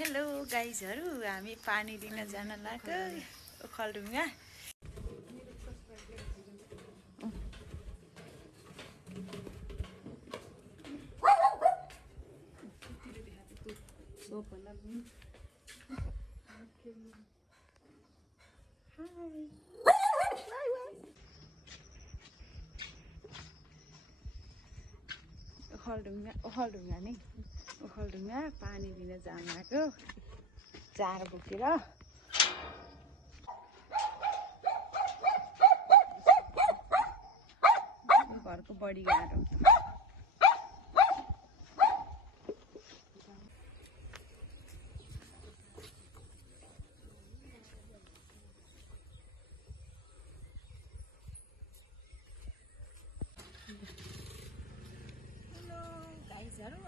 Hello गाइजहरु, हामी पानी लिन जान लाग्यो ओखलढुङ्गा। ओखलढुङ्गा पानी लिन जान लाग्यो जार बोकेर। घरको बडी गाह्रो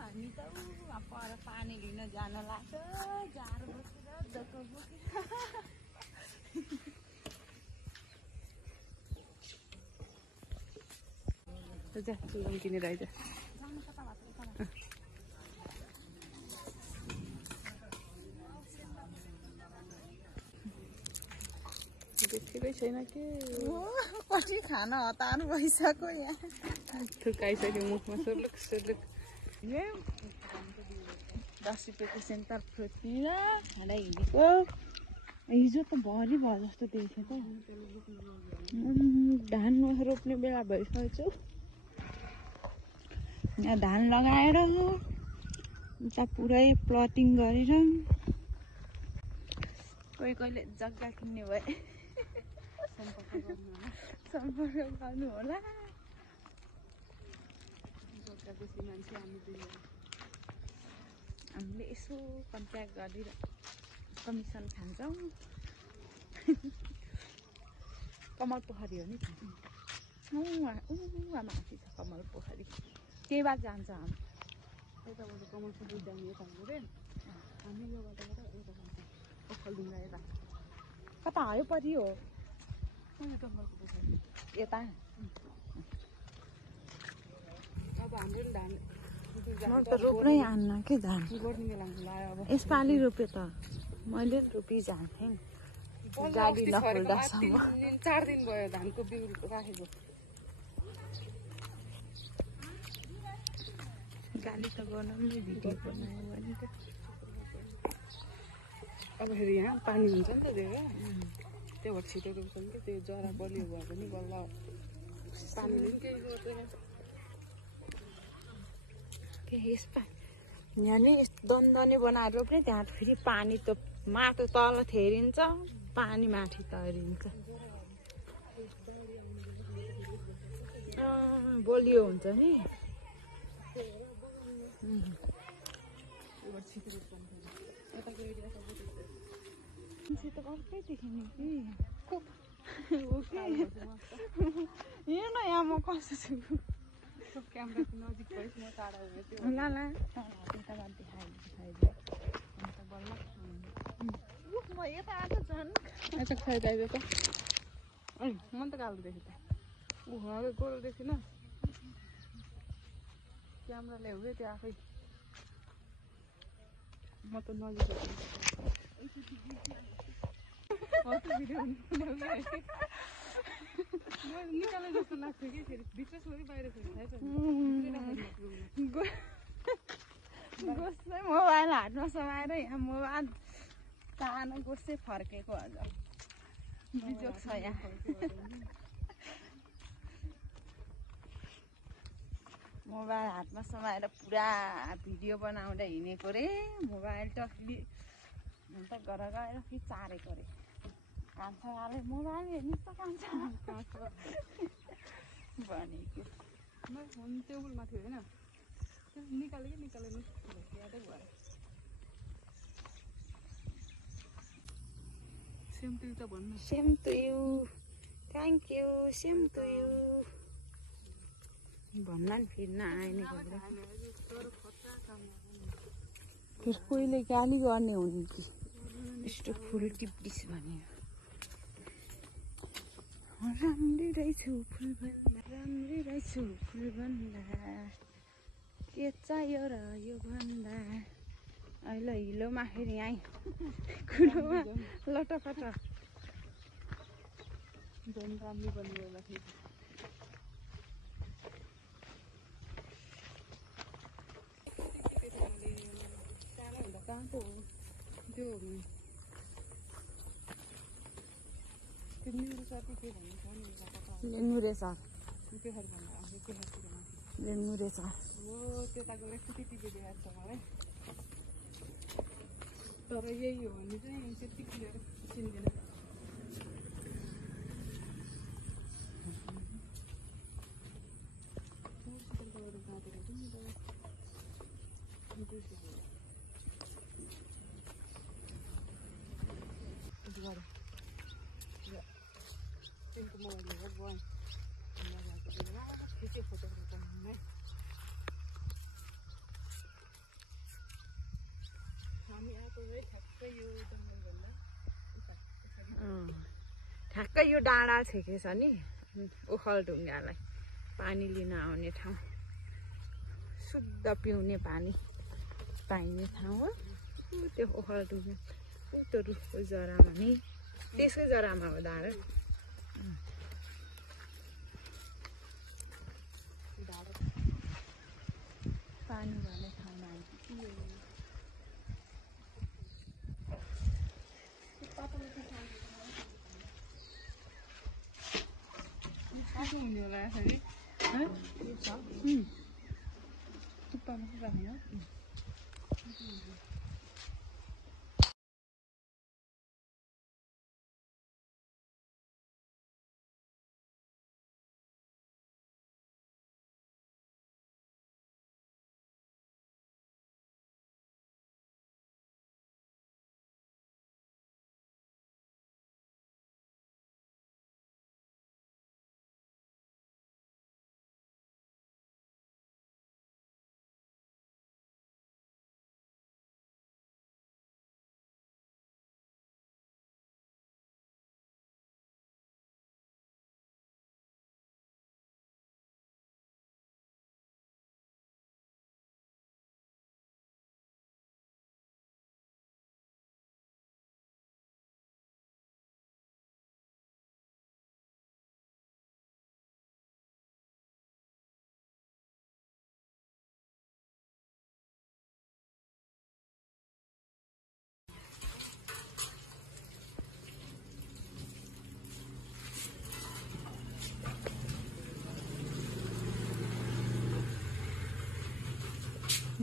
हामी त पर पानी लिन जान लाग्छ जार बोकेर जग्गा बोकेर चुरम किनेर आइज। देखेकै छैन के पछि खाना हतार भइसक्यो यहाँ थुकाइसक्यो मुखमा सुर्लुक सुर्लुक। 10 रुपियाँको सेन्टर फ्रुट किनेर खाँदा हिँडेको। हिजो त भरि भयो जस्तो देखेँ त। धान रोप्ने बेला भइसकेको। यहाँ धान लगाएर उता पुरै प्लटिङ गरेर कोही कोहीले जग्गा किन्ने भए सम्पर्क गर्नु होला। हामीले यसो कन्ट्याक्ट गरेर कमिसन खान्छौँ। कमल पोखरी हो नि त। माथि छ कमल पोखरी। त्यही बात जान्छ हामी यताबाट कमल पोखरी जाने यता रे हामी यो बाटोबाट यता जान्छ ओखलढुङ्गा यता कता हायो परि हो कमलको पोखरी यता। अब हाम्रो धान त रोप्नै आन्न के धान यसपालि रोप्यो त मैले रोपी जान्थेँ गाडी नखोल्दासम्म 4 दिन भयो धानको बिउ राखेको। गाली त बनाउने भिडियो बनायो भने त अब फेरि यहाँ पानी हुन्छ नि त त्यो भएर छिटो रोप्छन् कि त्यो जरा बलियो भयो भने बल्ल पानीले पनि केही गर्दैन। यहाँ नि दन्दने बनाएर रोप्ने त्यहाँ फेरि पानी त माटो तल थेरिन्छ पानी माथि तरिन्छ बलियो हुन्छ नि। त अर्कै देखिने कि हेर्न यहाँ म कसो छु क्यामेराको नजिक भएपछि म टाढा हुन्थ्यो ल ल यता बात देखाइदियो अन्त बल्ल म यता आएको झन् यता खाइदियो त म त गालो देखेँ त गोलो देखिन क्यामेरा ल्याउँ त्यो आफै म त नजिक निकाले जस्तो लाग्थ्यो कि फेरि भित्र छोरी बाहिर फेरि थाहा छ गोसै मोबाइल हातमा समाएर यहाँ मोबाइल तानो गोसै फर्केको अझ बिजोक छ यहाँ। मोबाइल हातमा समाएर पुरा भिडियो बनाउँदै हिँडेको रे मोबाइल टक्ली अन्त घर गएर फेरि चारेको रे कान्छाले मोबाइल हेर्नु त कान्छ भनेको म फोन टेबलमा थियो होइन त्यो निकालेन यादै भयो। सेम टु यु त भन्नु same to you thank you same to you भन्ला नि फेरि नआएन फेरि कोहीले गाली गर्ने हुन् कि यस्तो फुल टिप्दिस भने राम्रै रहेछु फुल भन्दा के चाहियो र यो भन्दा अहिले हिलोमा फेरि यहीँ कुरोमा लटपट झन् राम्रो बन्यो होला फेरि सानो हुँदा कहाँको हो त्यो न्युरो साथी के भन्नु छ नि लेन्मुरे सर केहर भन्दा अब केहरतिर माथि लेन्मुरे सर हो त्यताको एकचोटि देखाएको छ मलाई तर यही हो भने चाहिँ त्यति क्लियर चिन्दैन ठ्याक्कै यो डाँडा छेकेछ नि ओखलढुङ्गालाई पानी लिन आउने ठाउँ शुद्ध पिउने पानी पाइने ठाउँ हो त्यो ओखलढुङ्गा त्यो रुखको जरामा नि त्यसकै जरामा हो डाँडा पानी भन्ने ठाउँमा आइपुग्यो कस्तो हुने होला यसरी थुक्पा मात्रै राख्ने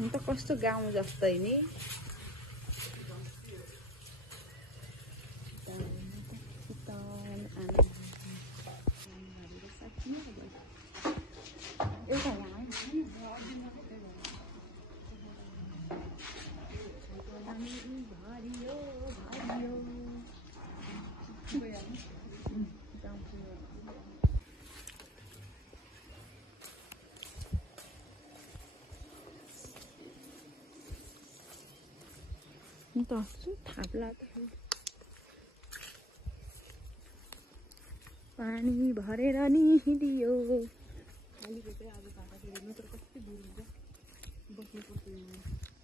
त कस्तो गाउँ जस्तै नि थाप्ला पानी भरेर नि दियो खाली भेटेर आज खाँदाखेरि मात्र कति दूर हुन्छ बस्नु पर्छ